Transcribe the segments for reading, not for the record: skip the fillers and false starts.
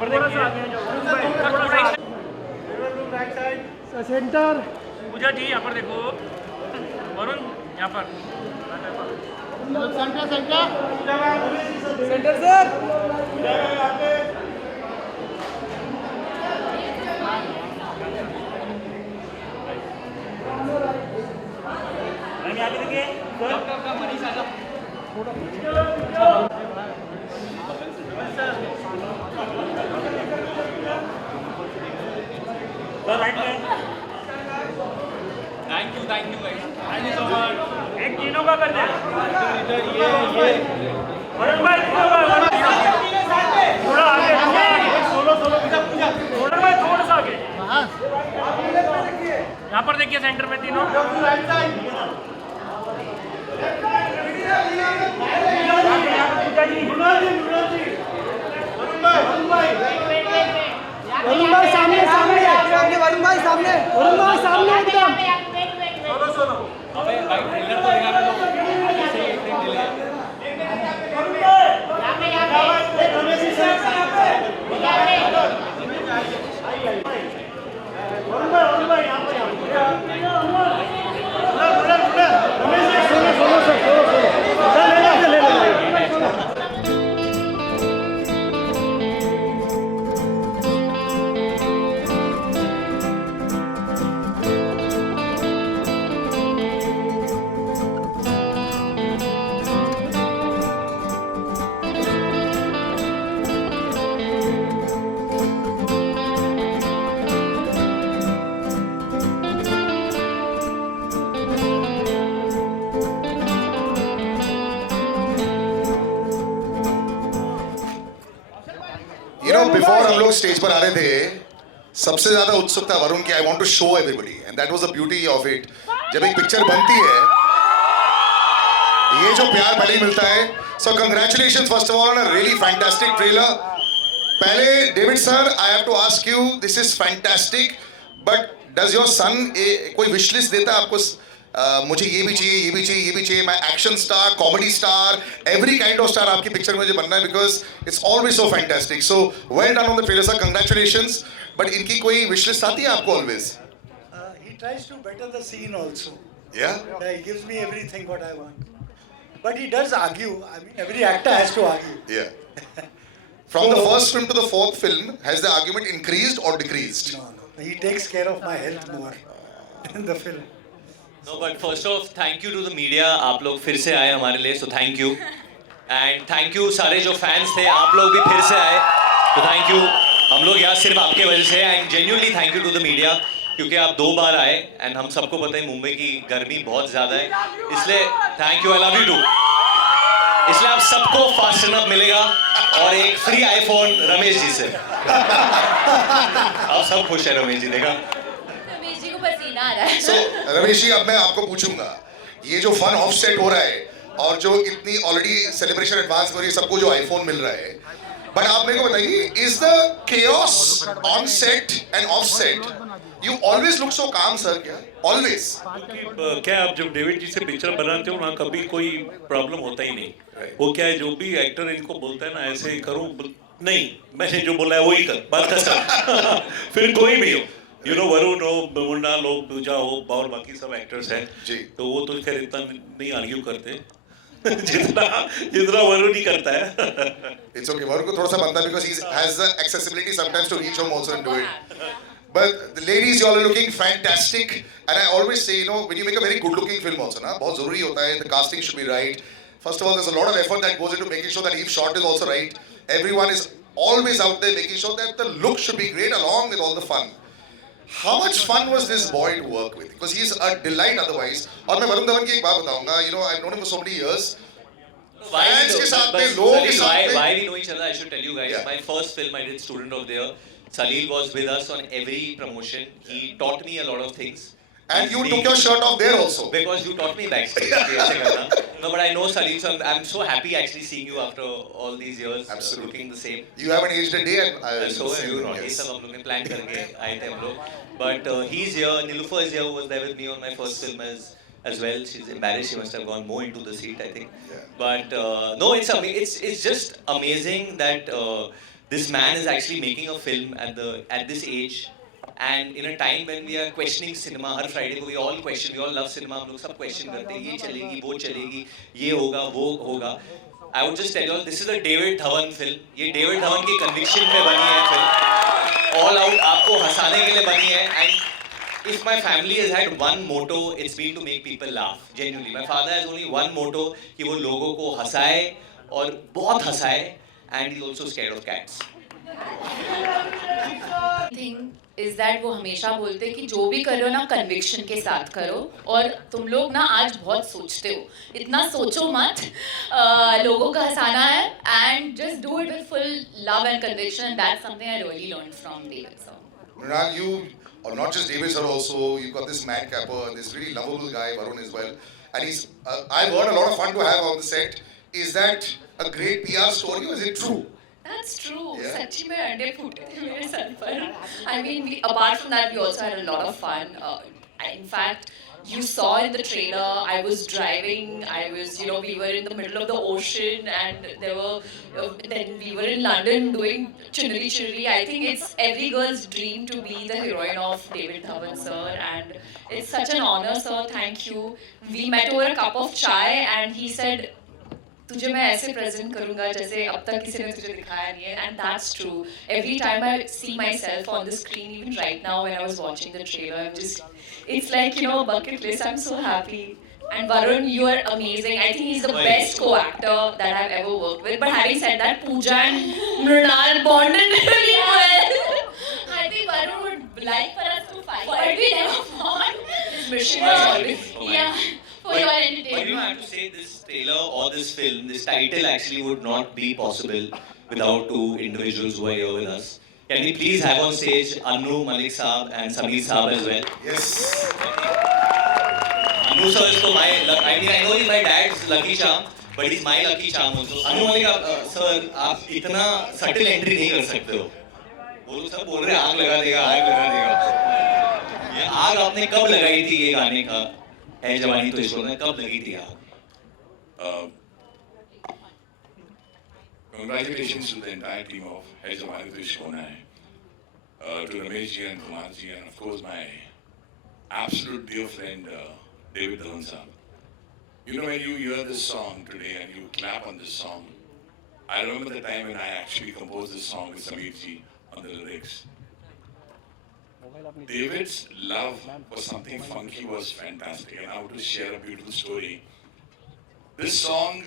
पर देखिए सेंटर पूजा जी यहाँ पर देखो वरुण यहाँ पर centre centre centre sir ma'am यहाँ पे देखिए सर राइट में thank you guys thank you so much एक तीनों का कर दे वरुण भाई तीनों का थोड़ा आगे वरुण भाई थोड़ा सा आगे यहाँ पर देखिए सेंटर में तीनों वरुण भाई सामने सामने सामने वरुण भाई सामने वरुण भाई सामने एकदम अबे भाई ट्रेलर तो दिखाना दो ऐसे एक दिन डिले बिफोर हम लोग स्टेज पर आ रहे थे सबसे ज्यादा उत्सुकता वरुण की I want to show everybody and that was the beauty of it जब एक पिक्चर बनती है ये जो प्यार पहले ही मिलता है so congratulations first of all on a really fantastic trailer पहले David sir I have to ask you this is fantastic but does your son कोई विश लिस्ट देता है आपको मुझे ये भी चाहिए ये भी चाहिए ये भी चाहिए मैं action star comedy star every kind of star आपकी पिक्चर में मुझे बनना है because it's always so fantastic so well done on the trailer sir congratulations but इनकी कोई विश लिस्ट आती है आपको always He tries to better the scene also. या He gives me everything what I want. But he does argue. I mean, every actor has to argue. या from the first film to the fourth film has the argument increased और decreased No, no. He takes care of my health more in the film. No but first of thank you to the media आप लोग फिर से आए हमारे लिए so thank you and thank you सारे जो फैंस थे आप लोग भी फिर से आए तो थैंक यू हम लोग यहाँ सिर्फ आपके वजह से and genuinely thank you to the media क्योंकि आप 2 बार आए एंड हम सबको पता है मुंबई की गर्मी बहुत ज़्यादा है इसलिए thank you I love you too इसलिए आप सबको फास्ट अप मिलेगा और एक फ्री आईफोन रमेश जी से आप सब खुश है रमेश जी देखा रमेश जी को पसीना आ रहा है सो रमेश जी अब मैं आपको पूछूंगा ये जो फन ऑफ सेट हो रहा है और जो इतनी ऑलरेडी सेलिब्रेशन एडवांस हो रही है सबको जो आईफोन मिल रहा है बट आप मेरे को बताइए is the chaos on set end of set you always look so काम सर क्या ऑलवेज क्या आप जब डेविड जी से पिक्चर बनाते हो ना कभी कोई प्रॉब्लम होता ही नहीं वो क्या है जो भी एक्टर इनको बोलता है ना ऐसे करो नहीं मैंने जो बोला है वही कर बात कर फिर कोई भी हो यू नो वरुण हो मुन्ना लो पूजा हो और बाकी सब एक्टर्स हैं जी। तो वो तो खैर इतना नहीं आर्ग्यू करते जितना जितना वरुण ही करता है इट्स ओके वरुण को थोड़ा सा बनता है because he has the accessibility sometimes to reach home also and do it But the ladies, you all are looking fantastic, and I always say, you know, when you make a very good-looking film, also, ना बहुत जरूरी होता है. The casting should be right. First of all, there's a lot of effort that goes into making sure that each shot is also right. Everyone is always out there making sure that the look should be great along with all the fun. How much fun was this boy to work with? Because he's a delight otherwise. और मैं वरुण धवन की एक बात बताऊंगा. You know, I've known him for so many years. Fans के साथ में लोगों के साथ में. Why we know each other? I should tell you guys. Yeah. My first film, I did Student of the Year. Salil was with us on every promotion. He taught me a lot of things. And you took your shirt off there also. Because you taught me backstage. कैसे करना. No, but I know Salil, so I'm so happy actually seeing you after all these years. Absolutely. Looking the same. You haven't aged a day, and I So have you not. ये yes. सब हम लोग ने plan करके आए थे हम लोग. But he's here. Niloufar is here. Who was there with me on my first film as well. She's embarrassed. She must have gone more into the seat, I think. Yeah. But no, it's just amazing that this man is actually making a film at this age. And in a time when we are questioning cinema, her Friday को we all question, we all love cinema, हम लोग सब question करते हैं, ये चलेगी, वो चलेगी, ये होगा, वो होगा. I would just tell you all, this is a David Dhawan film. ये David Dhawan की conviction पे बनी है film. All out आपको हंसाने के लिए बनी है. And if my family has had one motto, it's been to make people laugh. Genuinely, my father has only one motto कि वो लोगों को हंसाए और बहुत हंसाए. And he's also scared of cats. Thing is that वो हमेशा बोलते कि जो भी करो ना कन्विक्शन के साथ करो. और तुम लोग ना आज बहुत सोचते हो, इतना सोचो मत. लोगों का हंसाना है and just do it with full love and conviction. That's something I really learn from David sir. Mrinal, you, or not just David sir also, you've got this madcapper and this really lovable guy, Varun as well. And he's, I've heard a lot of fun to have on the set. Is that a great PR story or is it true? That's true. Yeah. सच्ची में अंडे फूटे थे मेरे sir पर. I mean, apart from that, we also had a lot of fun. In fact, you saw in the trailer, I was driving. We were in the middle of the ocean, and then we were in London doing Chunari Chunari. I think it's every girl's dream to be the heroine of David Dhawan sir, and it's such an honor, sir. Thank you. We met over a cup of chai, and he said, तुझे मैं ऐसे present करूंगा जैसे अब तक किसी ने तुझे दिखाया नहीं है. And that's true. Every time I see myself on the screen, even right now when I was watching the trailer, I am just, it's like bucket list. I am so happy. And Varun, you are amazing. I think he's the best co-actor that I've ever worked with. But having said that, Pooja and Mrinal bonded really well. I think Varun would like for us to fight, but we never fought. His mission was always, for your entertainment. But you have to say this trailer or this film, this title actually would not be possible without two individuals who are here with us. Can we please have on stage Anu Malik Saab and Sameer Saab as well? Yes. Anu sir is my, I know he's my dad's lucky charm, but he's my lucky charm also. Anu Malik sir, आप इतना subtle entry नहीं कर सकते हो. वो लोग सब बोल रहे हैं आग लगा देगा, आग लगा देगा. ये आग आपने कब लगाई थी ये गाने का? है जवानी तो ईश्वर ने कब लगी थी आग? Congratulations to the entire team of Hai Jawani To Ishq Hai, to Ramesh ji and Kumar ji, and of course my absolute dear friend David Dhawan sahab. You know, when you hear this song today and you clap on this song, I remember the time when I actually composed this song with Sameer ji on the lyrics. David's love for something funky was fantastic, and I want to share a beautiful story. This song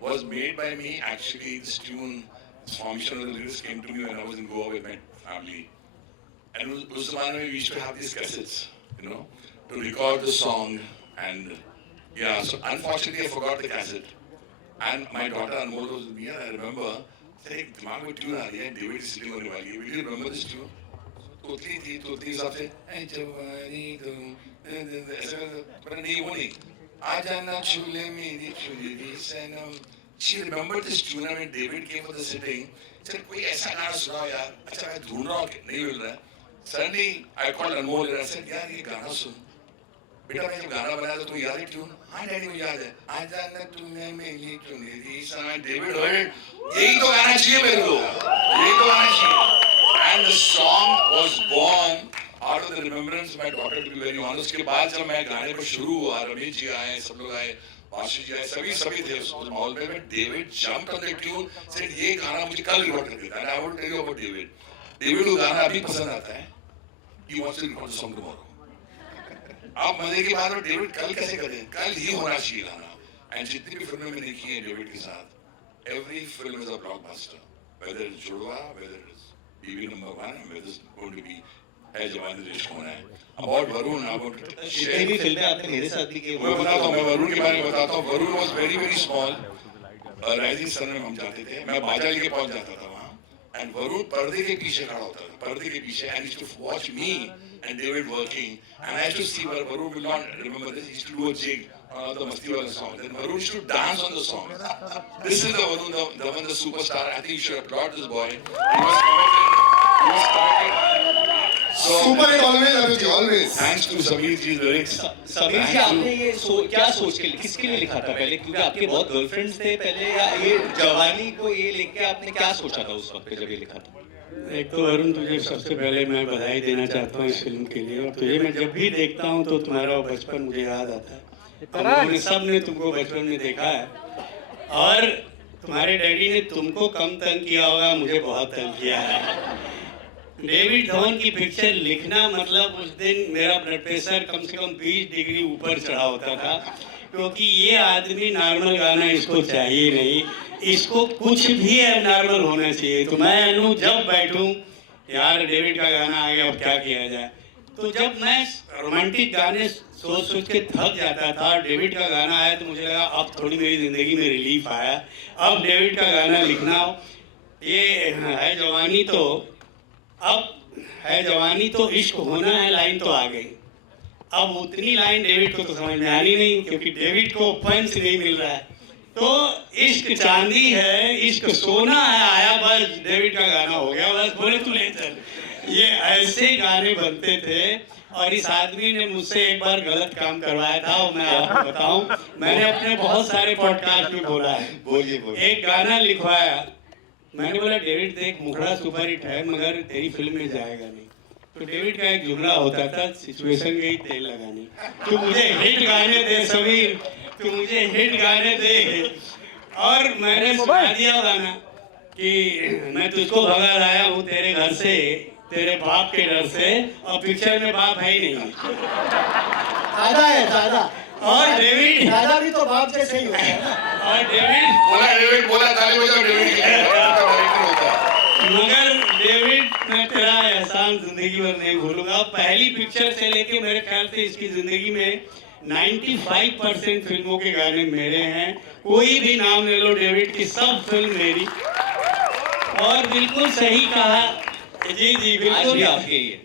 was made by me. Actually, this tune, this formation of the lyrics came to me when I was in Goa with my family. And उस ज़माने में we used to have these cassettes, to record the song. And yeah, so unfortunately I forgot the cassette. And my daughter Anmol was with me, and I remember saying, दिमाग में tune आ रही है, David is sitting होने वाली है. Will you remember this tune? तोतली हिसाब से ऐ जवानी तुम ऐसा पर नहीं वो नहीं आ जाना चूल्हे मेरी चुनरी सनम. She remembered this tune when David came for the sitting. Said कोई ऐसा गाना सुनाओ यार. अच्छा मैं ढूंढ रहा हूँ नहीं मिल रहा. Suddenly I called Anmol and I said यार ये गाना सुन. बेटा मैं जब गाना बनाया तो तुम्हें याद है ट्यून? हाँ डैडी मुझे याद है. आ जाना चूल्हे मेरी चुनरी सनम. David heard it. यही तो गाना चाहिए मेरे को. यही तो गाना चाहिए. And the song was born out of the remembrance of my daughter, to be very honest. उसके बाद जब मैं गाने पर शुरू हुआ, रमेश जी आए, सब लोग आए, बादशाह जी आए, सभी थे उस माहौल में. David jumped on the tune, said ये गाना मुझे कल रिकॉर्ड कर देता है. And I will tell you about David. David को गाना अभी पसंद आता है. He wants to record the song tomorrow. आप मजे की बात हो, David कल कैसे करें? कल ही होना चाहिए गाना. And जितनी भी फिल्में मैंने की हैं David के साथ, every film is a blockbuster. Whether it's जुड़वा, whether it's BB number 1, and whether it's going to be Hai Jawani To Ishq Hai. About Varun, about जितनी भी फिल्में आपने मेरे साथ भी की, मैं बताता हूँ, मैं वरुण के बारे में बताता हूँ. Varun was very very small. Rising sun में हम जाते थे, मैं बाजा लेके पहुंच जाता था वहाँ. And Varun पर्दे के पीछे खड़ा होता था, पर्दे के पीछे, and he used to watch me and David working, and I used to see where Varun will not remember this. He used to do a jig, the Masti Wala song. Then Varun used to dance on the song. This is the Varun, the one, the superstar. I think you should applaud this boy. He was committed. Super hit always, Anuj, always. Thanks to Sameer ji's lyrics. Sameer जी आपने ये क्या सोच के किसके लिए लिखा था पहले, क्योंकि आपके बहुत गर्लफ्रेंड्स थे पहले, या ये जवानी को ये लेके आपने क्या सोचा था उस वक्त पे जब ये लिखा था? एक तो अरुण, तुझे सबसे पहले मैं बधाई देना चाहता हूँ इस फिल्म के लिए। और तुझे मैं जब भी देखता हूँ तो तुम्हारा वो बचपन मुझे याद आता है। हम लोगों ने सब ने तुमको बचपन में देखा है, और तुम्हारे डैडी ने तुमको कम तंग किया होगा, मुझे बहुत तंग किया है। डेविड धवन की पिक्चर लिखना मतलब उस दिन मेरा ब्लड प्रेशर कम से कम 20 डिग्री ऊपर चढ़ा होता था, क्योंकि ये आदमी नॉर्मल गाना इसको चाहिए नहीं, इसको कुछ भी नॉर्मल होना चाहिए। तो मैं अनु जब बैठूं, यार डेविड का गाना आ गया, अब क्या किया जाए। तो जब मैं रोमांटिक गाने सोच सोच के थक जाता था, डेविड का गाना आया तो मुझे लगा अब थोड़ी मेरी ज़िंदगी में रिलीफ आया। अब डेविड का गाना लिखना, ये है जवानी तो, अब है जवानी तो इश्क होना है, लाइन तो आ गई। अब उतनी लाइन डेविड को तो समझ में आनी नहीं, क्योंकि डेविड को पंच नहीं मिल रहा है। तो इश्क चांदी है, इश्क सोना है, आया बस डेविड का गाना हो गया, बस बोले तू ले चल। ये ऐसे गाने बनते थे। और इस आदमी ने मुझसे एक बार गलत काम करवाया था, और मैं आपको बताऊं, मैंने अपने बहुत सारे पॉडकास्ट में बोला है। बोलिए। एक गाना लिखवाया, मैंने बोला डेविड देख, मुखड़ा सुपर हिट है मगर तेरी फिल्म में जाएगा नहीं। तो डेविड का एक जुमला होता था, सिचुएशन में ही तेल लगानी। तू मुझे हिट गाने दे समीर, तू मुझे हिट गाने दे। और मैंने सुना दिया गाना कि मैं तुझको भगा लाया हूँ तेरे घर से, तेरे बाप के डर से, और पिक्चर में बाप है ही नहीं। दादा है दादा। और डेविड, दादा भी तो बाप जैसे ही होता है ना। और डेविड बोला ताली बजाओ डेविड के लिए, उनका डायरेक्टर होता है। मगर डेविड, मैं तेरा एहसान जिंदगी भर नहीं भूलूंगा। पहली पिक्चर से लेके मेरे ख्याल से इसकी जिंदगी में 95% फिल्मों के गाने मेरे हैं। कोई भी नाम ले लो डेविड की, सब फिल्म मेरी। और बिल्कुल सही कहा जी,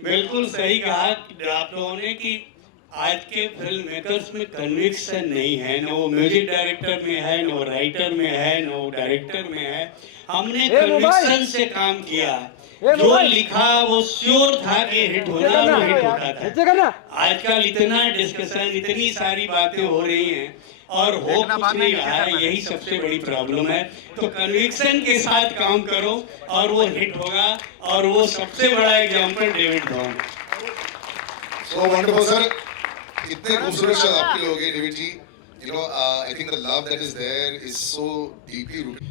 बिल्कुल सही कहा आप लोगों ने कि आज के फिल्म मेकर्स में कन्विक्शन नहीं है, न वो म्यूजिक डायरेक्टर में है, न वो राइटर में है, न वो डायरेक्टर में है। हमने कन्विक्शन से काम किया, जो लिखा वो श्योर था कि हिट होना, वो हिट होता था। आजकल इतना डिस्कशन, इतनी सारी बातें हो रही हैं और हो कुछ नहीं रहा है, यही सबसे बड़ी प्रॉब्लम है। तो कन्विक्शन के साथ काम करो और वो हिट होगा, और वो सबसे बड़ा example David Dhawan. So wonderful, sir. इतने खूबसूरत शब्द आपके लोग हैं, David ji. You know, I think the love that is there is so deeply rooted.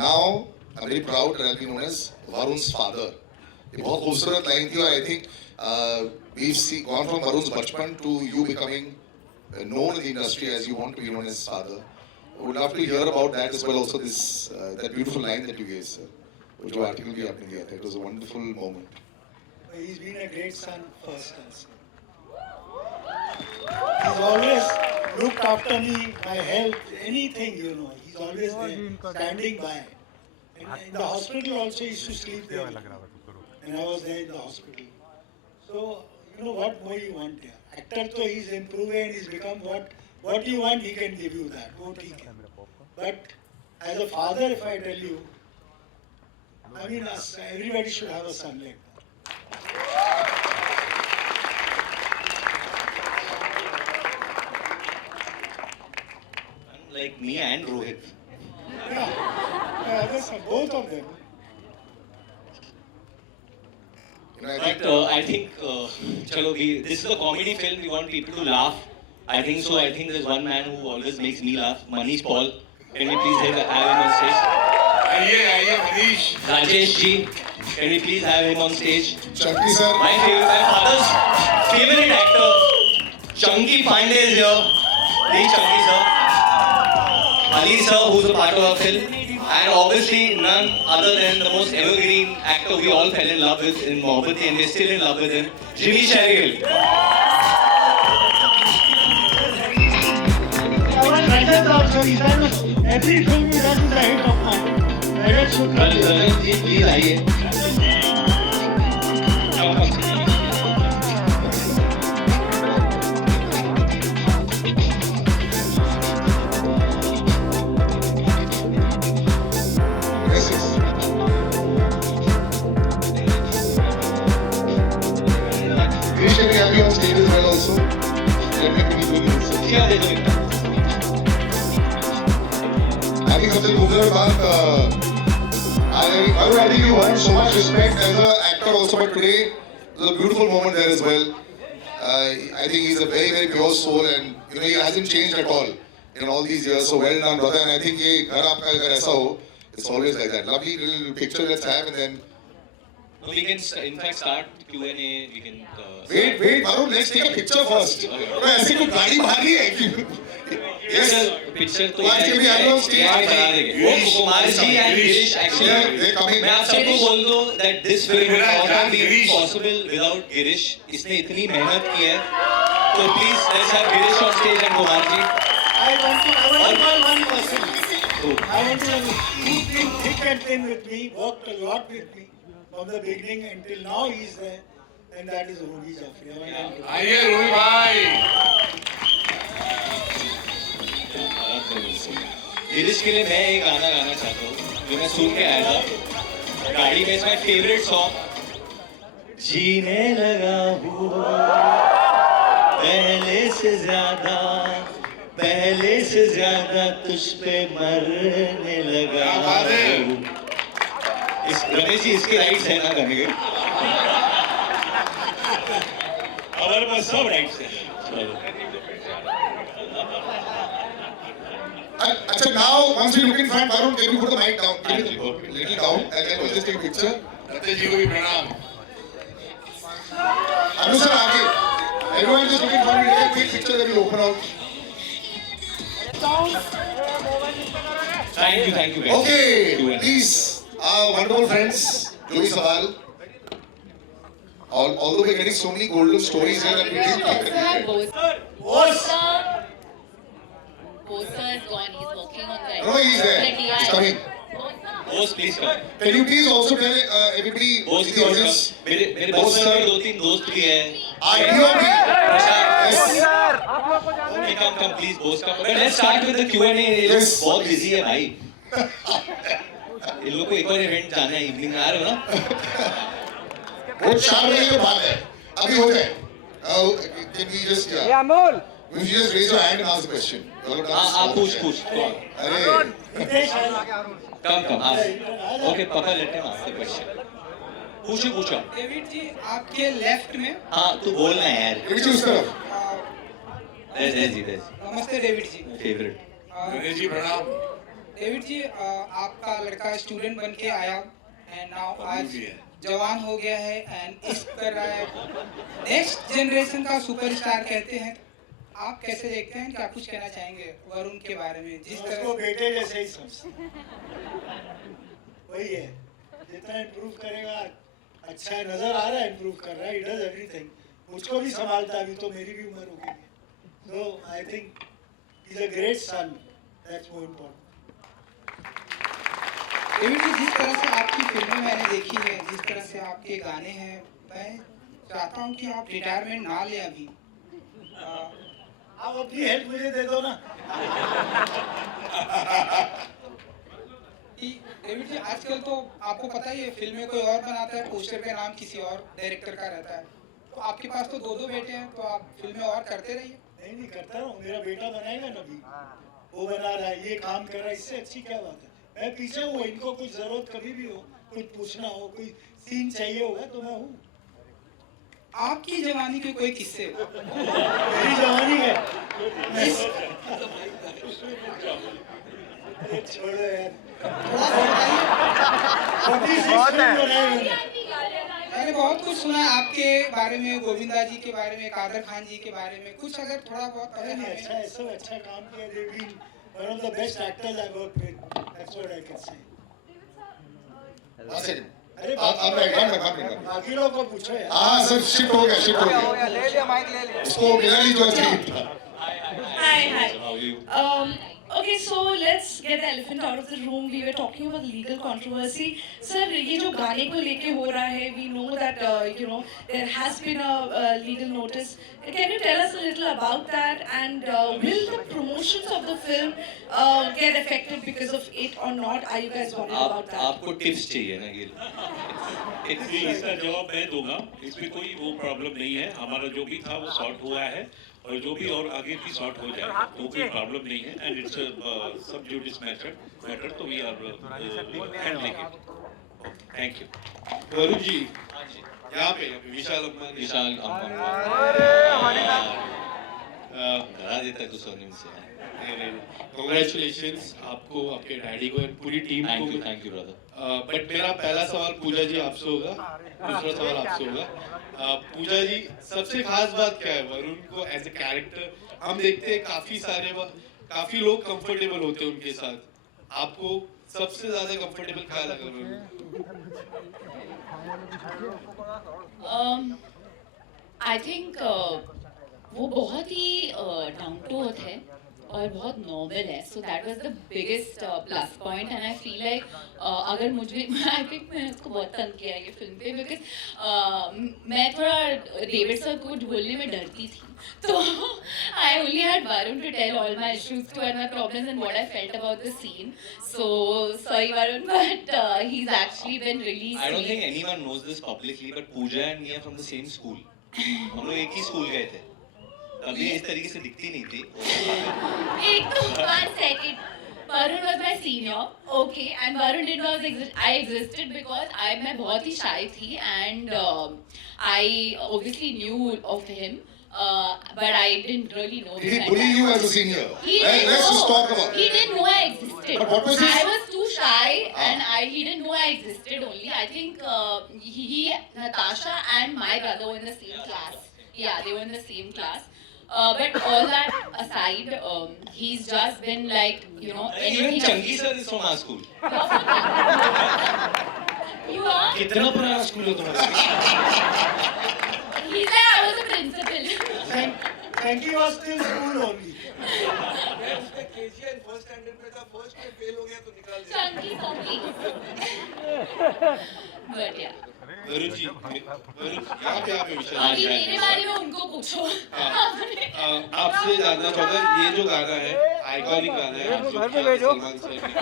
Now, I'm very proud that I'll be known as Varun's father. ये बहुत खूबसूरत लाइन थी, और I think we've gone from Varun's बचपन to you becoming known in the industry as you want to be known as father. I would love to hear about that as well. Also, this that beautiful line that you gave, sir. जो article भी आपने दिया था, it was a wonderful moment. He's been a great son first also. He's always looked after me, my health, anything, you know. He's always there, standing by. And in the hospital also, he used to sleep there. And I was there in the hospital. So, you know, what more you want here? Actor, so he's improving, he's become what you want, he can give you that. What he can. But as a father, if I tell you, I mean, everybody should have a son like that. Like me and Rohit. Yeah, both of them. You know, I But think I think, chalo, this is a comedy film. We want people to laugh. I think so. I think there's one man who always makes me laugh. Manish Paul. Can we please have him on stage? आइए Manish. Rajesh ji. Can we please have him on stage? Chunky sir. My father's favorite actor, Chunky Pandey is here. Please, Chunky sir. Ali sir, who's a part of our film. And obviously none other than the most evergreen actor we all fell in love with in Mohabbat, and we're still in love with him, Jimmy Shergill. Every film is a hit of mine. Please आइए. Yes, yes. आशीर्वाद दे दो एक बार। I think सबसे खूबसूरत बात I think you earned so much respect as an actor also, but today was a beautiful moment there as well. I think he's a very, very pure soul, and you know he hasn't changed at all in all these years. So well done, brother. And I think ये घर आपका अगर ऐसा हो, it's always like that. Lovely little picture let's have, and then We can in fact start Q&A. We can. wait, Varun, let's take a picture first. तो ऐसे कोई गाड़ी बाहर नहीं है कि yes. पिक्चर तो आज के भी आ रहा हूँ यार बना देंगे। वो Kumar ji and Girish actually मैं आप सबको बोल दूं that this film would not have been possible without Girish. इसने इतनी मेहनत की है तो please let's have Girish on stage and Kumar ji. I want to call one person. I want to he's been thick and thin with me, worked a lot with me from the beginning until now he's there, and that is Ruby Jafri. आइए रूही भाई। गिरीश के लिए मैं एक गाना गाना चाहता हूँ जो मैं सुन के आया था गाड़ी में। इसमें फेवरेट सॉन्ग जीने लगा हूँ पहले से ज्यादा तुझ पे मरने लगा हूँ। इस रमेश जी इसके राइट्स है ना गाने के? हमारे पास सब राइट्स है। Achha, now once you look in front, Varun, can you put the mic down? Little down, and then we'll just take a picture. सत्य जी को भी प्रणाम। Anu sir, आगे. Everyone just look in front. We'll take a quick picture, then we'll open out. Thank you guys. Okay, these are wonderful friends. Joey Sawal. Although we're getting so many golden stories here that we didn't keep it. Bosa is gone. He's working on that. No, he's there. He's coming. Boss please come. Can you please also tell everybody Bose in की the audience audience? मेरे Bose sir दो तीन दोस्त भी हैं। DOP. Yes. Come please Bose का। But let's start with the Q&A. Yes. बहुत busy है भाई। इन लोगों को एक और इवेंट जाना है इवनिंग में आ रहे हो ना? वो 4 बजे के बाद है। अभी हो जाए। Can we just Amol. will you just raise your hand and ask the question? आप पूछ। अरे Hitesh, Come ask. Okay Papa let him ask the question. पूछो। डेविड जी आपके लेफ्ट में हाँ तू बोलना है यार। ये भी उस तरफ। There's नमस्ते डेविड जी। favorite. गणेश जी प्रणाम। डेविड जी आपका लड़का स्टूडेंट बन के आया एंड नाउ आज जवान हो गया है एंड इस कर रहा है नेक्स्ट जनरेशन का सुपरस्टार कहते हैं। आप कैसे देखते हैं? क्या कुछ कहना चाहेंगे वरुण के बारे में? जिस उसको तरह बेटे जैसे ही समझ वही है, जितना इम्प्रूव करेगा अच्छा नजर आ रहा है, इम्प्रूव कर रहा है, इट डज एवरीथिंग। मुझको भी संभालता है, अभी तो मेरी भी उम्र हो गई है। So I think he is a great son, that's more important. David ji जिस तरह से आपकी फिल्में मैंने देखी है, जिस तरह से आपके गाने हैं, मैं चाहता हूँ कि आप रिटायरमेंट ना लें अभी। आप अपनी हेल्प मुझे दे दो ना। डेविड जी आजकल तो आपको पता ही है फिल्में कोई और बनाता है, पोस्टर पे नाम किसी और डायरेक्टर का रहता है। तो आपके पास तो 2 बेटे हैं, तो आप फिल्में और करते रहिए। नहीं करता हूँ, मेरा बेटा बनाएगा ना अभी, वो बना रहा है, ये काम कर रहा है, इससे अच्छी क्या बात है। मैं पीछे हूँ, इनको कुछ जरूरत कभी भी हो, कुछ पूछना हो, कोई सीन चाहिए होगा तो मैं हूँ। आपकी जवानी के कोई किस्से? मेरी जवानी है। छोड़ो यार, थोड़ा सा बताइए। मैंने बहुत कुछ सुना है आपके बारे में, गोविंदा जी के बारे में, कादर खान जी के बारे में, कुछ अगर थोड़ा बहुत अरे नहीं, अच्छा है, सब अच्छा काम किया। They've been one of the best actors I've worked with. That's what I can say. That's it. अरे I'm right. बाकी लोगों को पूछो यार। हाँ सर शिफ्ट हो गया। ले लिया माइक ले लिया। इसको मिला नहीं जो चाहिए। Hi. Okay, so let's get the elephant out of the room. We were talking about legal controversy. Sir, ये जो गाने को लेके हो रहा है, we know that there has been a legal notice. Can you tell us a little about that? And will the promotions of the film get affected because of it or not? Are you guys worried about that? आपको tips चाहिए ना ये? इसका जवाब मैं दूंगा। इसमें कोई वो प्रॉब्लम नहीं है। हमारा जो भी था वो सॉर्ट हुआ है और जो भी और आगे भी सॉर्ट हो जाए तो कोई प्रॉब्लम नहीं है and it's sub judice matter तो we are handling it thank you Varun ji यहाँ पे विशाल विशाल डरा देता है तो सोने से। कॉन्ग्रेचुलेशंस आपको, आपके डैडी को, पूरी टीम को। Thank you brother. बट मेरा पहला सवाल पूजा जी आपसे होगा, दूसरा सवाल आपसे होगा। पूजा जी, सबसे खास बात क्या है वरुण को एज ए कैरेक्टर? हम देखते हैं काफी लोग कंफर्टेबल होते हैं उनके साथ, आपको सबसे ज्यादा कंफर्टेबल क्या लगा वरुण? आई थिंक वो बहुत ही डाउन टू अर्थ है और बहुत नॉर्मल है, so that was the biggest plus point and I feel like अगर मुझे आई थिंक मैंने उसको बहुत तंग किया है ये फिल्म पे, बिकॉज मैं थोड़ा डेविड सर को बोलने में डरती थी, तो I only had Varun to tell all my issues to and my problems and what I felt about the scene. So sorry Varun, but he's actually been really I don't think anyone knows this publicly, but Pooja and me are from the same school. हम लोग एक ही school गए थे, तभी इस तरीके से दिखती नहीं थी. एक तो 1 second. Varun was my senior, okay, and Varun did not exist. I existed because मैं बहुत ही shy थी and I obviously knew of him. But I didn't really know. Did he bully you as a senior? Let's just talk about it. He didn't know I existed. But what was his? I was too shy, and he didn't know I existed. Only I think he, Natasha, and my brother were in the same class. Yeah, they were in the same class. But all that aside, he's just been like, you know, Even Changi sir is from our school. You are? कितना पुराना school है तुम्हारा? He said I was a principal. Frankie was still school only. Chunky for me. But yeah. Varun ji, यहाँ पे विशाल अभी मेरे बारे में उनको पूछो. आपसे जानना चाहूँगा, ये जो गाना है आइकॉनिक गाना है, सलमान सर की,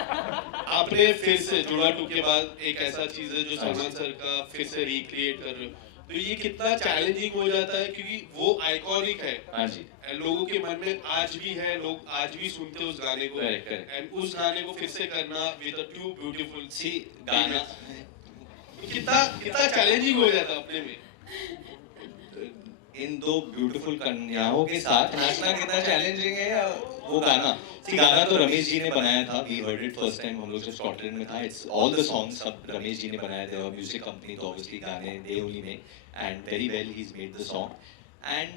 आपने फिर से जुड़ा टू के बाद एक ऐसा चीज है जो सलमान सर का फिर से रिक्रिएट कर रहे हो, तो ये कितना चैलेंजिंग हो जाता है क्योंकि वो आइकॉनिक है. हाँ जी. लोगों के मन में आज भी है, लोग आज भी सुनते हैं उस गाने को, एंड उस गाने को फिर से करना विद अ टू ब्यूटीफुल सी गाना कितना चैलेंजिंग हो जाता है अपने में. इन दो ब्यूटीफुल कन्याओं के साथ नाचना कितना चैलेंजिंग है, या वो गाना. गाना तो रमेश जी ने बनाया था, we heard it first time हम लोग जब स्कॉटलैंड में था. इट्स ऑल द सॉन्ग्स सब रमेश जी ने बनाए थे, और म्यूजिक कंपनी तो ऑब्वियसली गाने they only made, and very well he is made the song. And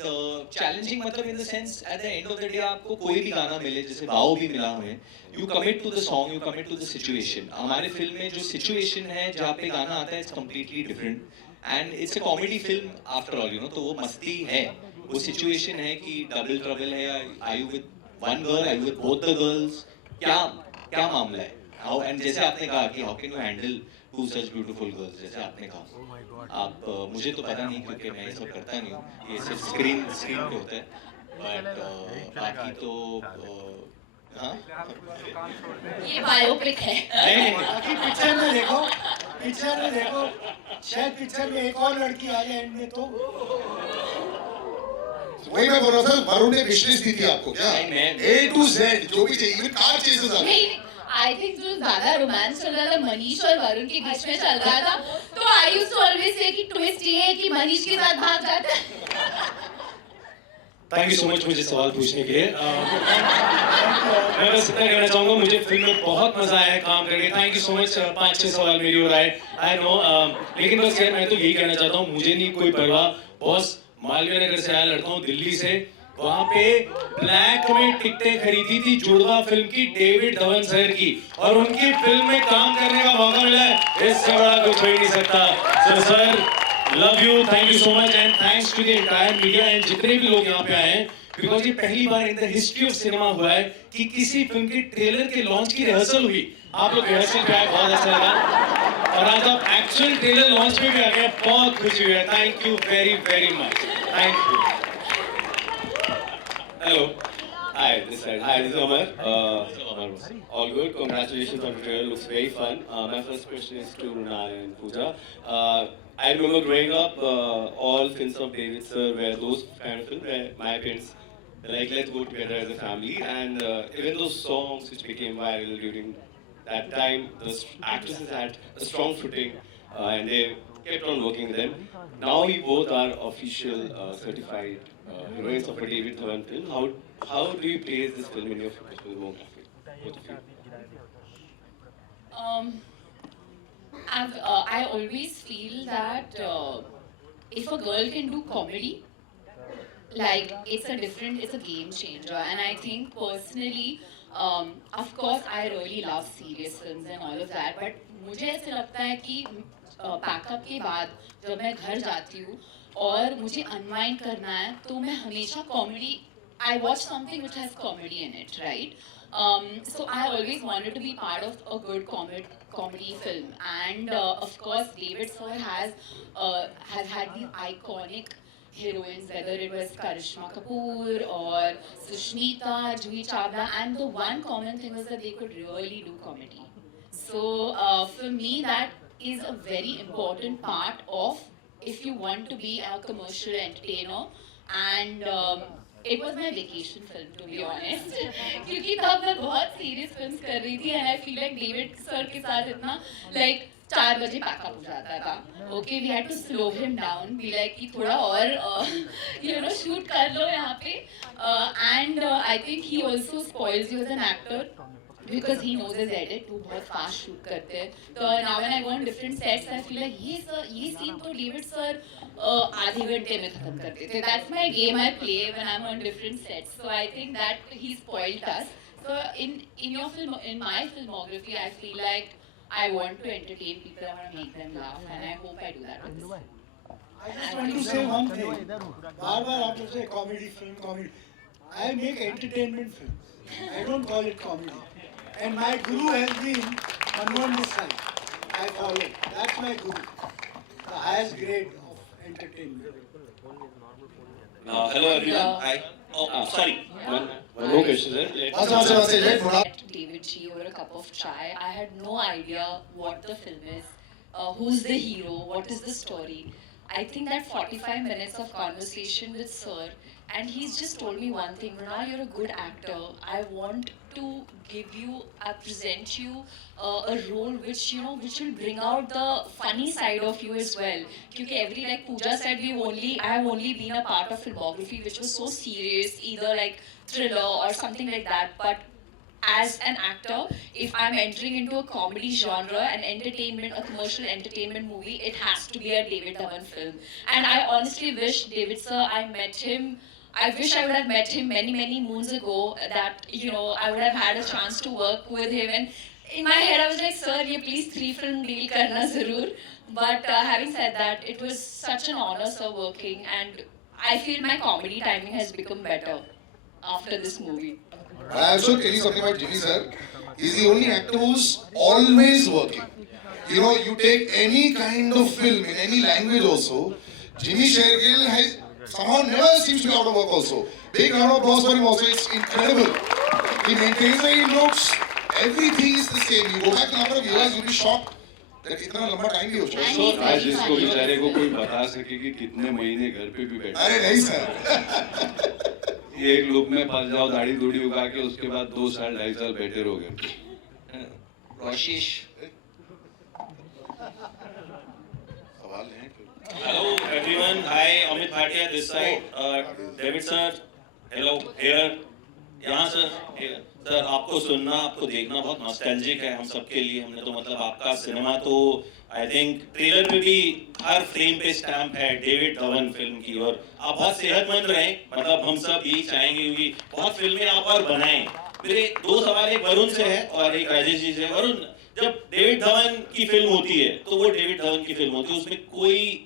challenging मतलब in the sense at the end of the day आपको कोई भी गाना मिले, जैसे वाओ भी मिला हमें, you commit to the song, you commit to the situation. हमारे फिल्म में जो सिचुएशन है जहाँ पे गाना आता है it's completely different, and it's a comedy film after all, you know. तो वो मस्ती है, वो सिचुएशन है कि डबल ट्रबल है, I you with one girl, I with both the girls, क्या मामला है. हाउ, एंड जैसे आपने कहा कि how can you handle two such beautiful girls, जैसे आपने कहा. आप मुझे तो पता नहीं क्योंकि मैं ये सब करता नहीं हूँ, ये सिर्फ स्क्रीन पे होता है, बट बाकी तो हाँ, ये बायोपिक है. बाकी पिक्चर में देखो, शायद पिक्चर में एक और लड़की आ जाए एंड में, तो वही मैं बोल रहा था, वरुण ने विशलिस्ट दी थी आपको क्या? A to Z जो भी चाहिए, इवन कार चेसेस आ गए. आई थिंक जो ज्यादा रोमांस चल रहा था मनीष और वरुण के बीच में चल रहा था, तो I used to always say कि ट्विस्ट ये है कि मनीष के साथ भाग जाता है. थैंक यू सो मच मुझे सवाल पूछने के लिए. मैं बस इतना कहना चाहूँगा, मुझे फिल्म में बहुत मजा आया है काम करके. Thank you so much. 5-6 सवाल मेरी हो रहा है, आई नो, लेकिन बस यार मैं तो यही कहना चाहता हूँ, मुझे नहीं कोई परवाह. बॉस मालवीय नगर से आया लड़का हूँ, दिल्ली से. वहाँ पे ब्लैक में टिकटें खरीदी थी जुड़वा फिल्म की डेविड धवन सर की, और उनकी फिल्म में काम करने का मौका मिला है, इससे बड़ा कुछ हो ही नहीं सकता. So sir, love you, thank you so much, and thanks to the entire media and जितने भी लोग यहाँ पे आए हैं, बिकॉज ये पहली बार in the history of cinema हुआ है कि किसी फिल्म के ट्रेलर के लॉन्च की रिहर्सल हुई. आप लोग रिहर्सल पे आए, बहुत अच्छा लगा, और आज आप एक्चुअल ट्रेलर लॉन्च में भी आ गए, बहुत खुशी हुई है. Thank you very very much. Thank you. Hello. Hi, this is Amar. All good. Congratulations on the trailer. Looks very fun. My first question is to Runal and Pooja. I remember growing up, all films of David sir were those kind of films where my parents like let's go together as a family. And even those songs which became viral during that time, the actresses had a strong footing, and they kept on working with them. Now we both are official certified heroines of a David Dhawan film. How do you place this film in your filmography? Both of you. I always feel that if a girl can do comedy, like it's a game changer. And I think personally, of course, I really love serious films and all of that. But मुझे ऐसे लगता है कि pack up के बाद जब मैं घर जाती हूँ और मुझे अनवाइंड करना है, तो मैं हमेशा comedy. I watch something which has comedy in it, right? So I always wanted to be part of a good comedy film, and of course, David Sir has had these iconic heroines, whether it was Karishma Kapoor or Sushmita, Juhi Chawla, and the one common thing was that they could really do comedy. So for me, that is a very important part of if you want to be a commercial entertainer. And it was my vacation film, to be honest. क्योंकि तब मैं बहुत serious films कर रही थी, and I feel like David sir के साथ इतना like 4 बजे पैकअप हो जाता था. Okay, we had to slow him down, be like कि थोड़ा और shoot कर लो यहाँ पे. And I think he also spoils you as an actor, because he knows his edit. वो बहुत fast shoot करते हैं. So now when I go on different sets, I feel like ये scene तो David sir आधे घंटे में खत्म करते थे. That's my game I play when I'm on different sets. So I think that he spoiled us. So in my filmography, I feel like I want to entertain people, I want to make them laugh, and I hope I do that with this. I just want to say one thing. बार-बार आप लोग से comedy film, comedy. I make entertainment films. I don't call it comedy. And my guru has been Manmohan Desai. I follow. That's my guru. The highest grade of entertainment. Hello everyone. Hi. Sorry. One more question, sir. Met David G over a cup of chai. I had no idea what the film is, who's the hero, what is the story. I think that 45 minutes of conversation with Sir, and he's just told me one thing: Mrunal, you're a good actor. I want to present you a role which will bring out the funny side of you as well. Because like Pooja said, I have only been a part of filmography which was so serious, either like thriller or something like that. But as an actor, if I'm entering into a comedy genre, an entertainment, a commercial entertainment movie, it has to be a David Dhawan film. And I honestly wish David sir, I wish I would have met him many moons ago, that I would have had a chance to work with him. And in my head I was like, sir, please 3-film deal karna zarur. But having said that, it was such an honor, sir, working, and I feel my comedy timing has become better after this movie. I also tell you something about Jimmy sir. He's the only actor who's always working. You take any kind of film in any language also, Jimmy Shergill has somehow never seems to be out of work also. Big round of applause for him also. It's incredible. He maintains the looks. Everything is the same. You go back to number of years, you'll be shocked that इतना लंबा time भी हो चुका है. आज इसको बेचारे को कोई बता सके कि कितने महीने घर पे भी बैठे. अरे नहीं सर. एक लुक में फंस जाओ, दाढ़ी दूढ़ी उगा के उसके बाद 2 साल 2.5 साल बैठे रहोगे. Rashish. Hello everyone. Hi, Amit Bhatia this side. David sir. Hello here. यहाँ सर आपको सुनना, आपको देखना बहुत नॉस्टैल्जिक है हम सबके लिए. हमने तो मतलब आपका सिनेमा तो आई थिंक ट्रेलर में भी हर फ्रेम पे स्टैम्प है डेविड धवन फिल्म की. और आप बहुत सेहतमंद रहें, मतलब हम सब यही चाहेंगे कि बहुत फिल्में आप और बनाएं. मेरे 2 सवाल, एक वरुण से है और एक राजेश जी से. वरुण, जब डेविड धवन की फिल्म होती है तो वो डेविड धवन की फिल्म होती है, उसमें कोई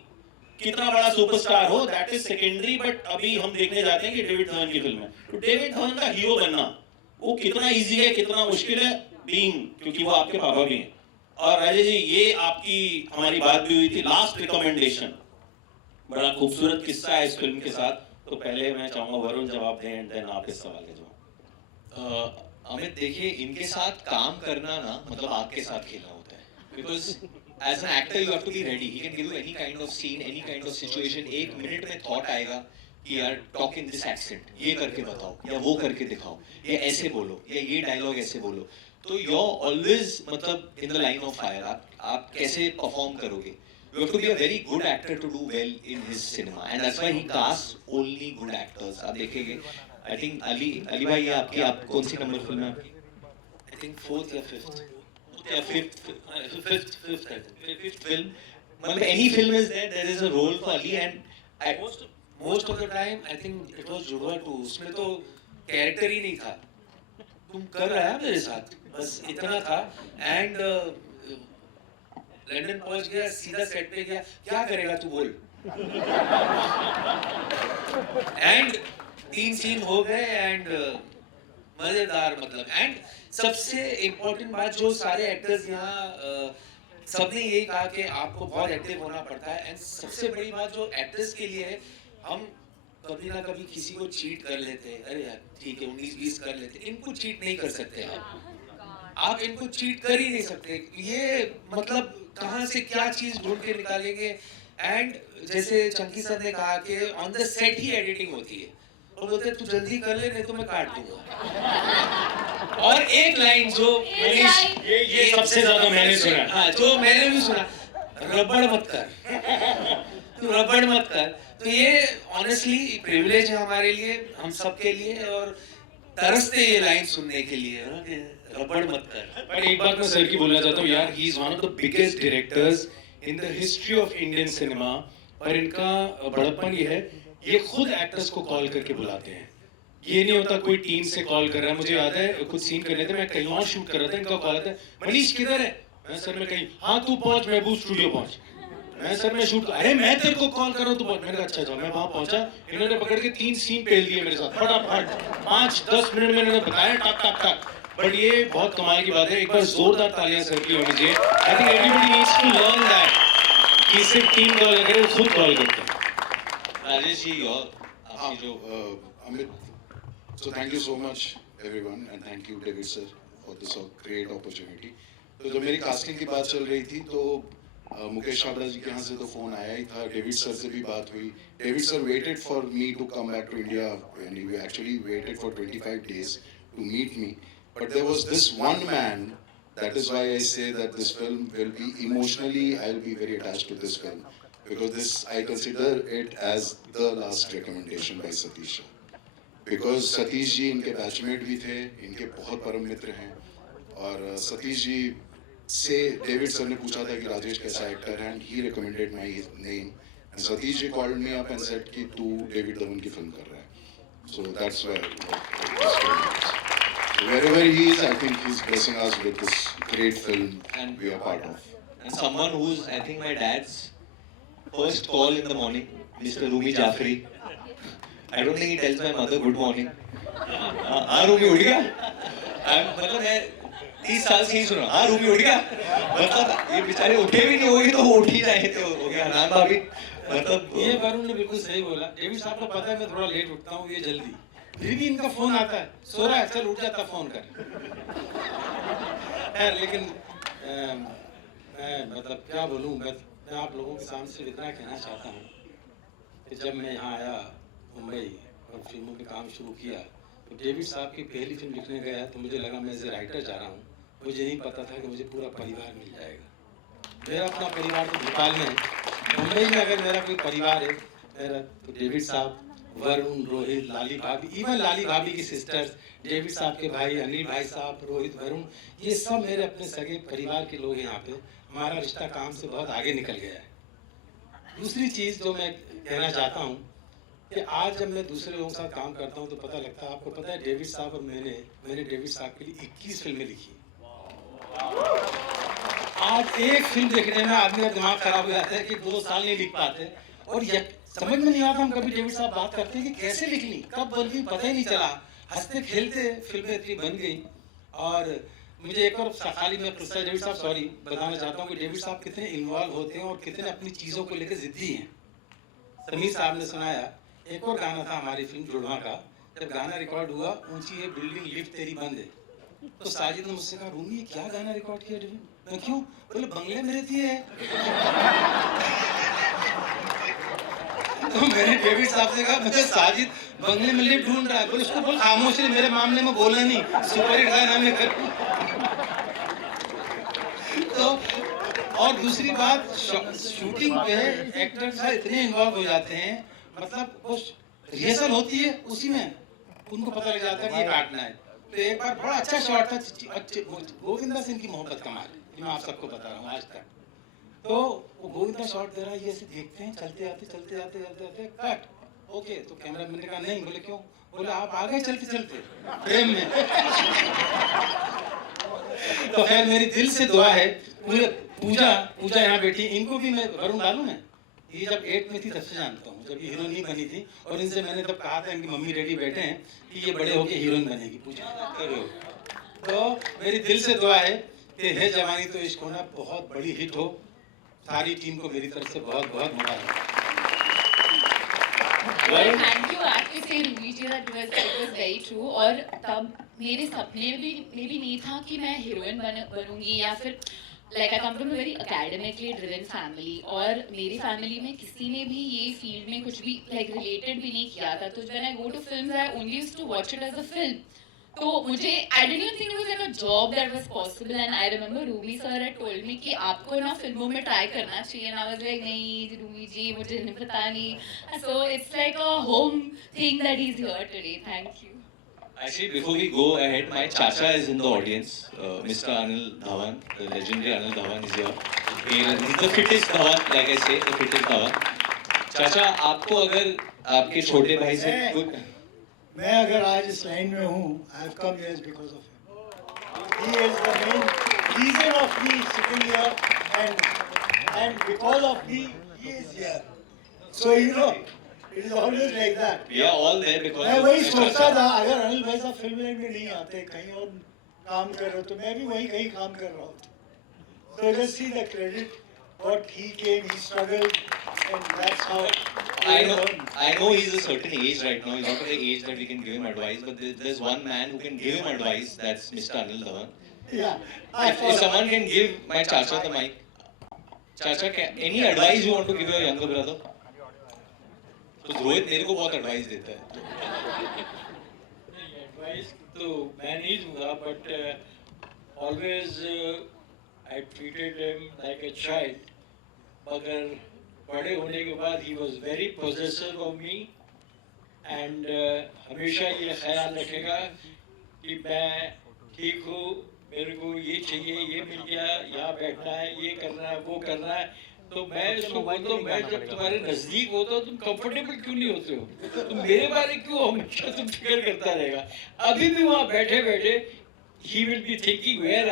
कितना बड़ा सुपरस्टार हो दैट इज सेकेंडरी. बट अभी हम देखने जाते हैं कि डेविड धवन की फिल्म है, तो डेविड धवन का हीरो बनना वो कितना इजी है, कितना मुश्किल है, बीइंग क्योंकि वो आपके पापा भी हैं. और राजेश जी, ये आपकी हमारी बात भी हुई थी, लास्ट रिकमेंडेशन, बड़ा खूबसूरत किस्सा है इस फिल्म के साथ. तो पहले मैं चाहूंगा वरुण जवाब दें एंड देन आप इस सवाल के जवाब. अमित, देखिए, इनके साथ काम करना ना मतलब आपके साथ खेलना होता है. Because as an actor you have to be ready. He can give you any kind of scene, any kind of situation. 1 minute में thought आएगा, कि यार टॉक इन दिस एक्सेंट, ये करके बताओ या वो करके दिखाओ या ऐसे बोलो या ये डायलॉग ऐसे बोलो, तो यू आर ऑलवेज मतलब in the line of fire. आप कैसे परफॉर्म करोगे? You have to be a very good actor to do well in his cinema, and that's why he casts only good actors. आप देखेंगे, I think Ali भाई ये आपकी आप कौन सी नंबर फिल्म है आपकी? I think 4th या 5th या 5th film. मतलब any film is there is a role for Ali, and most of the time I think it was जुड़वा 2. उसमें तो कैरेक्टर ही नहीं था, तुम कर रहा है मेरे साथ, बस इतना था. एंड लंदन पहुंच गया, सीधा सेट पे गया, क्या करेगा तू बोल. एंड 3 सीन हो गए एंड मजेदार मतलब. एंड सबसे इम्पोर्टेंट बात जो सारे एक्टर्स यहाँ सबने यही कहा कि आपको बहुत एक्टिव होना पड़ता है. एंड सबसे बड़ी बात जो एक्टर्स के लिए है, हम कभी ना कभी किसी को चीट कर लेते हैं. अरे यार ठीक है 19-20 कर लेते, इनको चीट नहीं कर सकते आप इनको चीट कर ही नहीं सकते. ये मतलब कहाँ से क्या चीज ढूंढ के निकालेंगे. एंड जैसे चंकी सर ने कहा कि on the set he editing होती है, और बोलते हैं तू जल्दी कर ले नहीं तो मैं काट दूंगा. और एक लाइन जो ये सबसे ज्यादा मैंने सुना, हाँ जो मैंने भी सुना, रबड़ मत कर, तू रबड़ मत कर. तो ये ऑनेस्टली प्रिविलेज है हमारे लिए, हम सबके लिए, और तरसते ये लाइन सुनने के लिए ना कि रबड़ मत कर. पर एक बात मैं सर की बोलना चाहता हूँ यार, he is one of the biggest directors in the history of Indian cinema. पर इनका बड़प्पन ये है, ये खुद एक्टर्स को कॉल करके बुलाते हैं. ये नहीं होता कोई टीम से कॉल कर रहा है. मुझे याद है कुछ सीन करने थे, मैं कहीं और शूट कर रहा था, इनका कॉल आता है, मनीष किधर है? मैं सर मैं कहीं, हाँ तू पहुंच महबूब स्टूडियो पहुंच. मैं सर मैं शूट, अरे मैं तेरे को कॉल कर रहा हूँ तू पहुंच. मैंने कहा अच्छा मैं वहां पहुंचा, इन्होंने पकड़ के 3 सीन पेल दिए मेरे साथ फटाफट, 5-10 मिनट में इन्होंने बताया टक टक टक. बट ये बहुत कमाल की बात है. एक बार जोरदार तालियां सर की होनी चाहिए. I think everybody needs to learn that कि सिर्फ टीम कॉल ना करे, खुद कॉल करते हैं. राजेश जी आपकी जो Amit, so thank you so much everyone and thank you David sir for this great opportunity. तो जब मेरी कास्टिंग की बात चल रही थी तो मुकेश छाबड़ा जी के यहाँ से तो फोन आया ही था, डेविड सर से भी बात हुई. David sir waited for me to come back to India and he actually waited for 25 days to meet me. But there was this one man, that is why I say that this film will be emotionally, I'll be very attached to this film because this I consider it as the last recommendation by Satish. Because Satish ji इनके batchmate भी थे, इनके बहुत परम मित्र हैं. और सतीश जी से David sir ने पूछा था कि राजेश कैसा एक्टर है, and he recommended my name. And Satish ji called me up and said कि तू डेविड धवन की फिल्म कर रहा है. So that's why wherever he is, I think he's blessing us with this great film and we are part of. And someone who's, I think, my dad's first call in the morning, Mr. Rumi Jafri. I don't think he tells my mother good morning. हाँ रूमी उठ गया. मतलब मैं 30 साल से ही सुना, हाँ रूमी उठ गया. मतलब ये बेचारे उठे भी नहीं होगी तो वो उठ ही जाए तो हो गया. नान भाभी मतलब ये वरुण ने बिल्कुल सही बोला. डेविड साहब को पता है मैं थोड़ा लेट उठता हूँ, ये जल्दी, फिर भी इनका फोन आता है, सो रहा है चल उठ जाता फोन कर. लेकिन मैं मतलब क्या बोलूँ, मैं आप लोगों के सामने से इतना कहना चाहता हूँ कि जब मैं यहाँ आया मुंबई और फिल्मों में काम शुरू किया तो डेविड साहब की पहली फिल्म लिखने गया तो मुझे लगा मैं एज ए राइटर जा रहा हूँ. मुझे नहीं पता था कि मुझे पूरा परिवार मिल जाएगा. मेरा अपना परिवार तो भोपाल में है, मुंबई में अगर मेरा कोई परिवार है मेरा तो डेविड साहब, वरुण, रोहित, लाली भाभी, इवन लाली भाभी की सिस्टर्स, डेविड साहब के भाई अनिल भाई साहब, रोहित, वरुण, ये सब मेरे अपने सगे परिवार के लोग हैं यहाँ पे. हमारा रिश्ता काम से बहुत आगे निकल गया है. दूसरी चीज़ जो मैं कहना चाहता हूँ कि आज जब मैं दूसरे लोगों के साथ काम करता हूँ तो पता लगता है, आपको पता है डेविड साहब और मैंने डेविड साहब के लिए 21 फिल्में लिखी. आज एक फिल्म देखने में आदमी का दिमाग खराब हो जाता है कि 2 साल नहीं लिख पाते. और समझ में नहीं आता, हम कभी डेविड साहब बात करते हैं कि कैसे लिख ली, कब बन गई, पता ही नहीं चला. हंसते खेलते फिल्में इतनी बन गई. और मुझे एक और खाली मैं डेविड साहब सॉरी बताना चाहता हूँ कि डेविड साहब कितने इन्वॉल्व होते हैं और कितने अपनी चीज़ों को लेकर जिद्दी हैं. समीर साहब ने सुनाया, एक और गाना था हमारी फिल्म जुड़वा का, जब गाना रिकॉर्ड हुआ, ऊंची है बिल्डिंग लिफ्ट तेरी बंद है, तो साजिद ने मुझसे कहा रूमी ये क्या गाना रिकॉर्ड किया? मैं क्यों? बोले बंगले में रहती है. तो मैंने डेविड साहब से कहा मुझे साजिद बंगले में लिफ्ट ढूंढ रहा है, बोले उसको बोल खामोशी मेरे मामले में बोलना नहीं, सुपर हिट गाना में कर। तो और दूसरी बात शूटिंग पे एक्टर्स इतने इन्वॉल्व हो जाते हैं, मतलब वो रिहर्सल होती है उसी में उनको पता लग जाता है कि ये काटना है। तो एक बार बड़ा अच्छा शॉट था, गोविंदा सिंह की मोहब्बत कमाल, मैं आप सबको बता रहा हूँ आज तक। तो वो गोविंदा शॉट दे रहा है, ये ऐसे देखते हैं, चलते जाते कट, ओके। तो कैमरा मैंने कहा नहीं, बोले क्यों? बोले आप आ गए चलते फ्रेम में। तो खैर मेरी दिल से दुआ है, पूरे पूजा यहाँ बैठी, इनको भी मैं वरुण डालूं मैं, ये जब 8 में थी तब से जानता हूँ, जब ये हीरोइन नहीं बनी थी, और इनसे मैंने तब कहा था इनकी मम्मी डैडी बैठे हैं कि ये बड़े होके हीरोइन बनेगी, पूजा करो। तो मेरी दिल से दुआ है कि है जवानी तो इश्क होना बहुत बड़ी हिट हो। सारी टीम को मेरी तरफ से बहुत बहुत मुबारक। Thank you. I have to say, Ruby ji, that it was very true. और तब मेरे सपने में भी नहीं था कि मैं हीरोइन बनूंगी या फिर like I come from a very academically driven family, और मेरी फैमिली में किसी ने भी ये फील्ड में कुछ भी like related भी नहीं किया था। तो when I go to films, I only used to watch it as a film. तो मुझे I didn't even think it was like a job that was possible, and I remember Ruby sir had told me कि आपको ना फिल्मों में try करना चाहिए, and I was like नहीं Ruby जी मुझे नहीं पता नहीं। So it's like a home thing that he's here today. Thank you. Actually, before we go ahead, my chacha is in the audience. Mr. Anil Dhawan, the legendary Anil Dhawan is here. He's the fittest Dhawan, like I say, the fittest Dhawan. चाचा, आपको अगर आपके छोटे भाई से मैं अगर आज इस लाइन में हूँ, I have come here because of him. He is the main reason of me sitting here, and because of me, he is here. So you know, it is always like that. We are all there because. मैं वही सोचता था, अगर अनिल भाई साहब film line में नहीं आते, कहीं और काम कर रहे हो, तो मैं भी वही कहीं काम कर रहा हूँ। So just see the credit, what he came, he struggled, and that's how. I know he's a certain age right now. He's not at the age that we can give him advice, but there's one man who can give him advice. That's Mr. Anil Dhawan. Yeah. If someone can give my chacha the mic, chacha, any advice you want to give your younger brother? तो रोहित मेरे को बहुत advice देता है। Advice तो मैं नहीं दूंगा, but always I treated him like a child, मगर बड़े होने के बाद he was very possessive of me, and हमेशा ये ख्याल रखेगा कि मैं ठीक हूँ, मेरे को ये चाहिए, ये मिल गया, यहाँ बैठना है, ये करना है, वो करना है। तो मैं इसको बोलता हूँ, मैं जब तुम्हारे नज़दीक होता हूँ तुम कंफर्टेबल क्यों नहीं होते हो, तुम मेरे बारे क्यों हमेशा तुम फिक्र करता रहेगा। अभी भी वहाँ बैठे बैठे he will be thinking where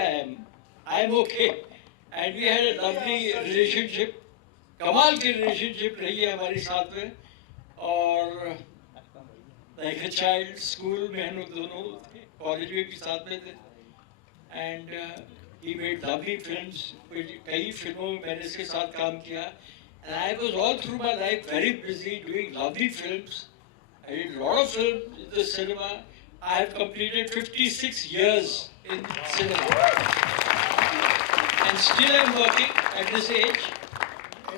I am okay, and we had a lovely relationship, कमाल की रिलेशनशिप रही है हमारे साथ में, और like a child, स्कूल में हम लोग दोनों थे, कॉलेज में भी साथ में थे, and he made lovely films, कई फिल्मों में मैंने इसके साथ काम किया, and I was all through my life very busy doing lovely films. I did a lot of films in the cinema. I have completed 56 years in cinema, and still I'm working at this age.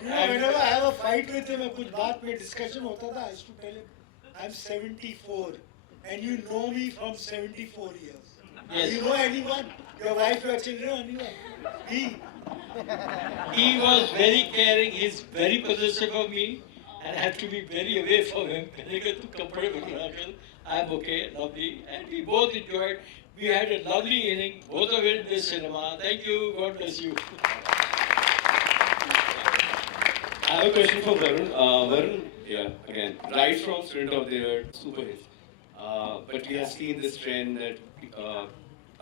Whenever I have a fight with him, कुछ बात में discussion होता था, I used to tell him, I'm 74, and you know me from 74 years. Yes. You know anyone? Your wife, your children, anyone? Me. He was very caring. He's very possessive of me, and I have to be very away from him. I'm okay, lovely, and we both enjoyed. We had a lovely evening, both of it in the cinema. Thank you. God bless you. I have a question for Varun. Varun, yeah, again, right from Student of the Year, super hits. But we have seen this trend that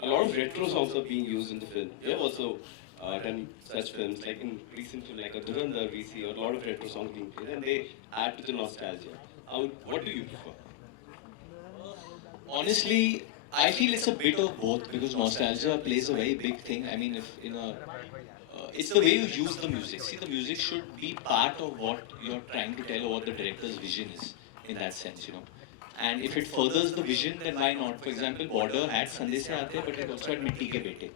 a lot of retro songs are being used in the film. You have also done such films, like in recent film, like a Durandar, we see a lot of retro songs being played, and they add to the nostalgia. What do you prefer? Honestly, I feel it's a bit of both, because nostalgia plays a very big thing. I mean, if in a it's the way you use the music. See, the music should be part of what you're trying to tell, or what the director's vision is, in that sense, you know. And if it furthers the vision, then why not? For example, Border had Sande Se Aate, but it also had Mitti Ke Bete.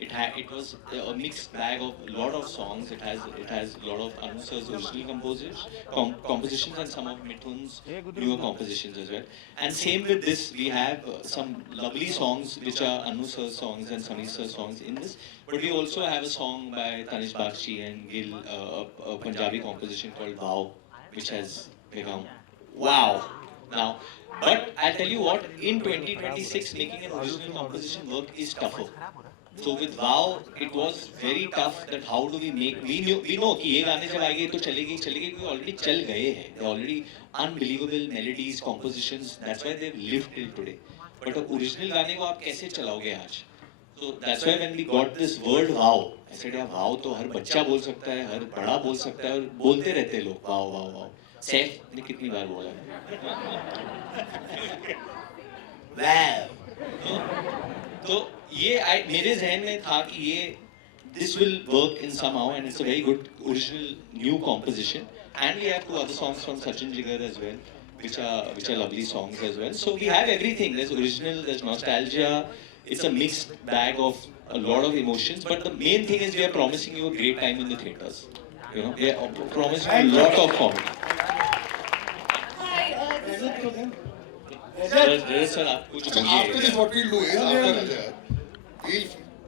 it was a mixed bag of a lot of songs. It has a lot of Anu sir's original compositions and some of Mithun's newer compositions as well. And same with this, we have some lovely songs which are Anu sir's songs and Sunny sir's songs in this. But we also have a song by Tanish Bakshi and Gil, a Punjabi composition called Bhao, which has become wow now. But I'll tell you what, in 2026, making an original composition work is tougher. So with Wow, it was very tough that how do we make, we know कि ये गाने जब आएंगे तो चलेगी क्योंकि already चल गए हैं. They're already unbelievable melodies, compositions. That's why they've lived till today. But अब original गाने को आप कैसे चलाओगे आज? So that's why when we got this word wow, I said यार wow तो हर बच्चा बोल सकता है, हर बड़ा बोल सकता है और बोलते रहते हैं लोग wow wow wow. सैफ ने कितनी बार बोला? Wow. तो ये मेरे जहन में था कि ये this will work in somehow and it's a very good original new composition. And we have two other songs from Sachin Jigar as well, which are lovely songs as well. So we have everything. There's original, there's nostalgia. It's a mixed bag of a lot of emotions. But the main thing is we are promising you a great time in the theaters. You know, we are promising a lot of comedy. Sir, after this, what we'll do is,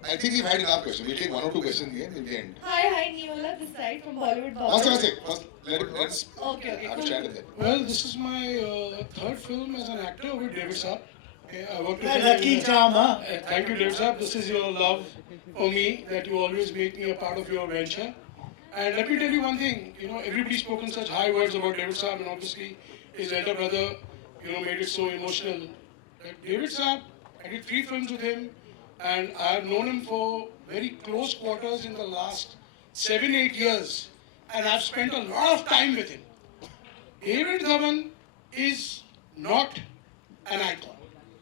I think we've had enough questions. We'll take one or two questions in the end. Hi, Neola, this side from Bollywood. First, let's okay, have a chat with them. Well, this is my third film as an actor with David Saab. Okay, I worked with him. Lucky charm, huh? Thank you, David Saab. This is your love for me, that you always make me a part of your venture. And let me tell you one thing, you know, everybody's spoken such high words about David Saab, and obviously his elder brother, you know, made it so emotional. Like David Saab, I did 3 films with him, and I have known him for very close quarters in the last 7-8 years, and I've spent a lot of time with him. David Dhawan is not an icon.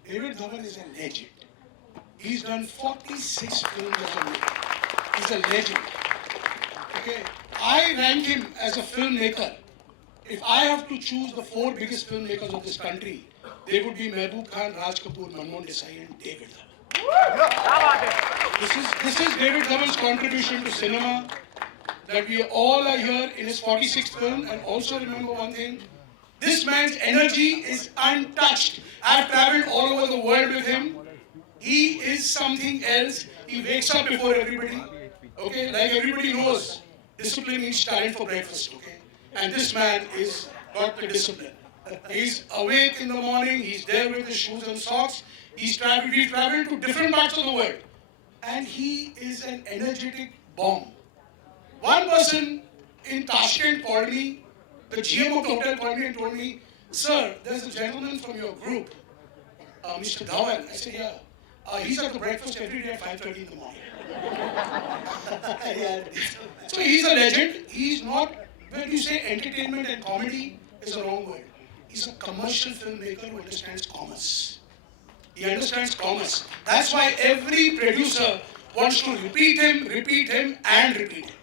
David Dhawan is a legend. He's done 46 films as a maker. He's a legend. Okay, I rank him as a filmmaker. If I have to choose the 4 biggest filmmakers of this country, they would be Mehboob Khan, Raj Kapoor, Manmohan Desai, and David Dhawan. This is David Dhawan's contribution to cinema, that we all are here in his 46th film. And also remember one thing, this man's energy is untouched. I've traveled all over the world with him. He is something else. He wakes up before everybody. Okay, like everybody knows, discipline means talent for breakfast. Okay, and this man is got the discipline. He's awake in the morning. He's there with his shoes and socks. We traveled to different parts of the world, and he is an energetic bomb. One person in Tashkent called me. The GM of the hotel called me and told me, "Sir, there's a gentleman from your group, Mr. Dhawan." I said, "Yeah." He's at the breakfast every day at 5:30 in the morning. So he's a legend. He's not, when you say entertainment and comedy, is a wrong word. He's a commercial filmmaker who understands commerce. He understands commerce. That's why every producer wants to repeat him, and repeat him.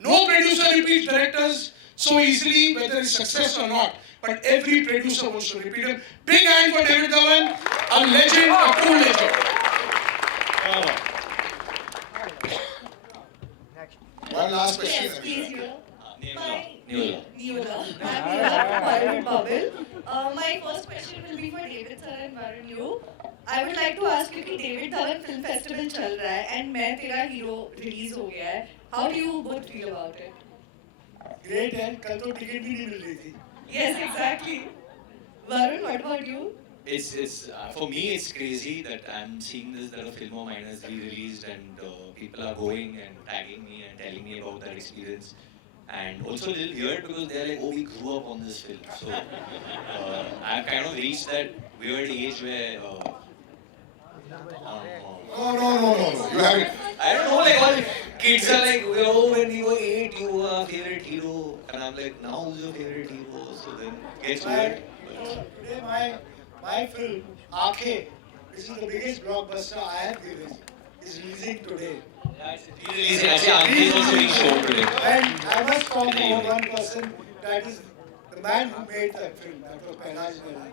No producer repeats directors so easily, whether it's success or not. But every producer wants to repeat him. Big hand for David Dhawan, a legend, a true legend. One last question. Yes, please, Neola. Neola. I'm Neola from Bollywood Bubble. My first question will be for David sir and Varun you. I would like to ask you कि David Dhawan Film Festival चल रहा है and मैं तेरा hero release हो गया है. How do you both feel about it? Great, and कल तो टिकट भी नहीं मिल रही थी. Yes, exactly. Varun, what about you? It's for me it's crazy that I'm seeing this, that a film of mine has re-released and people are going and tagging me and telling me about that experience. And also a little weird because they're like, oh, we grew up on this film. So I've kind of reached that weird age where No. You haven't. I don't know, like all kids are like, oh, when we were 8, you were our favorite hero. And I'm like, now who's your favorite hero? So then it gets weird. Today my film, Aankhein, this is the biggest blockbuster I have given, is releasing today. Releasing, actually, Aankhein is also being shown today. And I must talk about one person, that is the man who made that film, that was Painaj Mehra.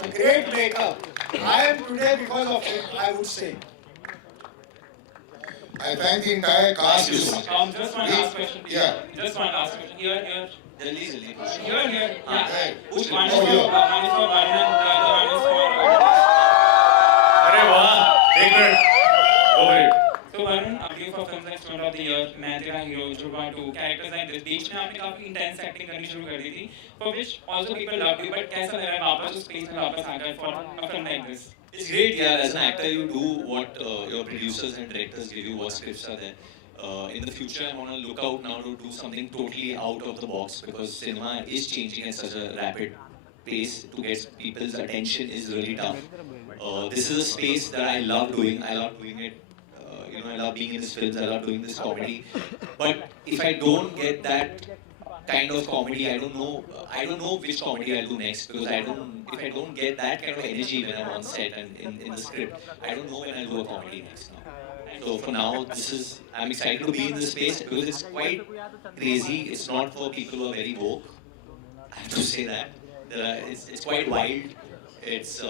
A great maker. I am today because of him, I would say. I thank the entire cast. Just one last question. Yeah. Just one last question. Here. जल्दी जल्दी Here. Yeah. Which One is Oh, for here. Varun and the other one is for. अरे वाह, एक minute, over it. So Varun, आपके for films like Student of the Year, मैं तेरा hero, जुड़वा 2, characters like this, बीच में आपने काफी intense acting करनी शुरू कर दी थी, for which also people loved you, but कैसा लग रहा है वापस उस place में वापस आकर for a film like this? It's great, yeah. As an actor, you do what your producers and directors give you, what scripts are there. In the future, I want to look out now to do something totally out of the box because cinema is changing at such a rapid pace. To get people's attention is really tough. This is a space that I love doing. I love doing it. I love being in these films. I love doing this comedy. But if I don't get that kind of comedy, I don't know which comedy I'll do next because if I don't get that kind of energy when I'm on set and in the script, I don't know when I'll do a comedy next now. So for now, I'm excited to be in this space because it's quite crazy. It's not for people who are very woke. I have to say that. It's quite wild. It's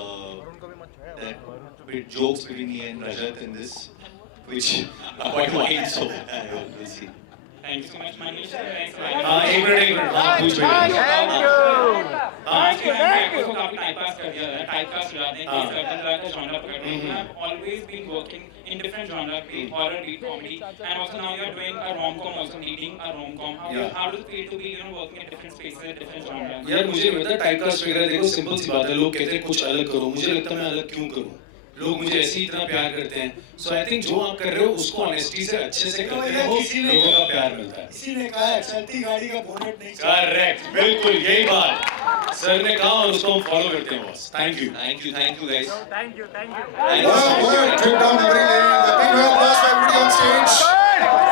jokes between me and Rajat in this, which are quite wild. So we'll see. Thank you so much, Manish. एक minute, हाँ पूछ Thank you. काफी typecast कर दिया है, typecast हो जाते हैं कि सर्टेन तरह का जॉनर पकड़ रहे हैं. I've always been working in different genres, be it horror, be it comedy, and also now you're doing a rom-com, also leading a rom-com. How does it feel to be, working in different spaces, different genres? यार मुझे नहीं पता typecast वगैरह देखो simple सी बात है लोग कहते हैं कुछ अलग करो मुझे लगता है मैं अलग क्यों करूं लोग मुझे ऐसे ही इतना प्यार करते हैं सो आई थिंक जो आप कर रहे हो उसको ऑनेस्टी से अच्छे से करते हो लोगों का प्यार मिलता है किसी ने कहा है चलती गाड़ी का बोनट नहीं करेक्ट बिल्कुल यही बात सर ने कहा और उसको हम फॉलो करते हैं boss thank you guys Thank you. What a trip down memory lane. A big round of applause for everybody on stage.